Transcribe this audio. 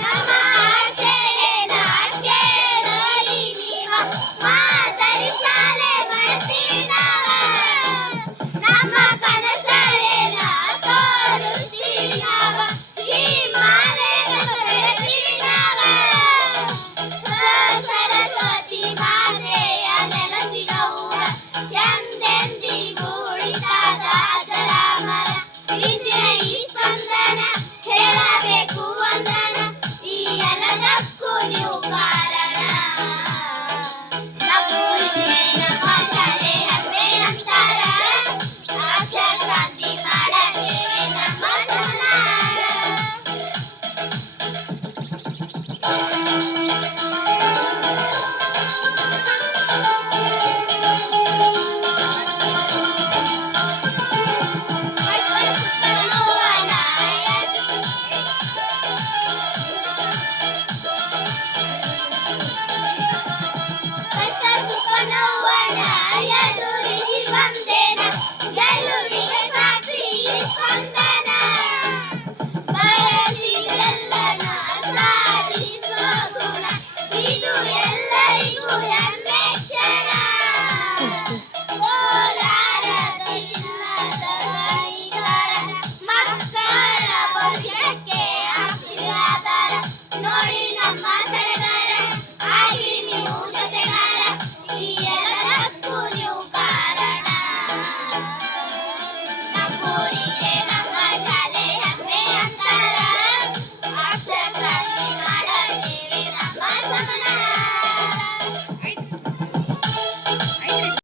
ನಮ್ಮ ಆಸೆಯೇನ ಕೇಳೋರಿ ನೀವ, ಮಾದರಿ ಶಾಲೆ ಮಾಡ್ತೀವಿ ನಾವ. ನಮ್ಮ ಕನಸೇನ ತೋರಿಸ್ತೀವಿ ನಾವ, ಈ ಮಾಲೆನ ಬೆಳಗ್ತೀವಿ ನಾವ. ಸರಸ್ವತಿ ಮಾತೆಯ ನೆಲೆಸಿದ ಊರ, ಎಂದೆಂದಿಗೂ ಉಳಿದಾದ ಅಜರಾಮರ. ವಿದ್ಯೆ ಈ ಸ್ಪಂದನ, ಹೇಳಬೇಕು ವಂದನ, ಈ ಎಲ್ಲದಕ್ಕೂ ನೀವು ಕಾರಣ. ನಮ್ಮೂರಿಗೆ ನಮ್ಮ ಶಾಲೆ ಹೆಮ್ಮೆ ಅಂತಾರ, ಅಕ್ಷರ ಕ್ರಾಂತಿ ಮಾಡಕ್ಕೆ ನಮ್ಮ ಸಮಾನ. ಕಷ್ಟ ಸುಖ ನೋವನ ಎದುರಿಸಿ ಬಂದೇನ, ಗೆಲುವಿಗೆ ಸಾಕ್ಷಿ ಈ ಸ್ಪಂದನ. ಬಯಸಿದೆಲ್ಲನ ಸಾಧಿಸುವ ಗುಣ, ಇದು ಎಲ್ಲರಿಗೂ ಹೆಮ್ಮೆ ಕ್ಷಣ. ಕೋಲಾರದ ಚಿನ್ನದ ಗಣಿಗಾರ, ಮಕ್ಕಳ ಭವಿಷ್ಯಕ್ಕೆ ಹಾಕಿದ ಆಧಾರ. ನೋಡಿ ನಮ್ಮ ಸಡಗರ, ಆಗಿರಿ ನೀವು ಜೊತೆಗಾರ, ಈ ಎಲ್ಲದಕ್ಕೂ ನೀವು ಕಾರಣ. ನಮ್ಮೂರಿಗೆ